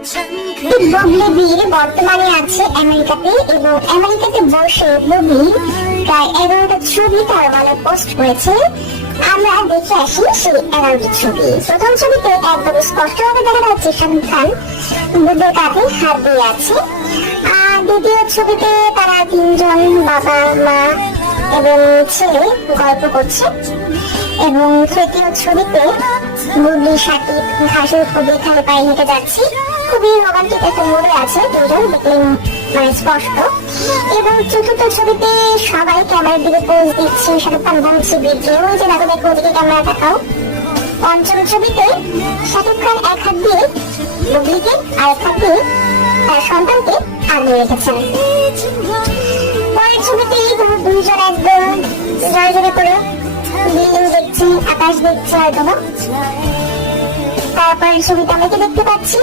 বুবলি বীর বর্তমানে আছে আমেরিকাতে এবং আমেরিকাতে বসে বুবলি প্রায় 11টা ছবি তার মানে পোস্ট করেছে। আমরা দেখে আসি সেই 11টি ছবি। প্রথম ছবিতে একদম স্পষ্টভাবে দেখা যাচ্ছে শাকিব খান বুবলির কাঁধে হাত দিয়ে আছে। আর দ্বিতীয় ছবিতে তারা তিনজন বাবা মা এবং ছেলে গল্প করছে। এবং তৃতীয় ছবিতে বুবলি শাকিব ঘাসের উপর দিয়ে খালি পায়ে হেঁটে যাচ্ছে। খুবই রোমান্টিক একটা মুডে আছে দুজন, দেখলেন মানে স্পষ্ট। এবং চতুর্থ ছবিতে সবাই ক্যামেরার দিকে পোজ দিচ্ছে, শাকিব খান বলছে বীরকে ওই যে দেখো দেখো ওদিকে ক্যামেরা দেখাও। পঞ্চম ছবিতে শাকিব খান এক হাত দিয়ে বুবলিকে আর এক হাত দিয়ে তার সন্তানকে আগলে রেখেছেন। পরের ছবিতে দুইজন একদম জয় জয় করে বিল্ডিং দেখছি, আকাশ দেখছি হয়তো। তারপরের ছবিতে আমরা দেখতে পাচ্ছি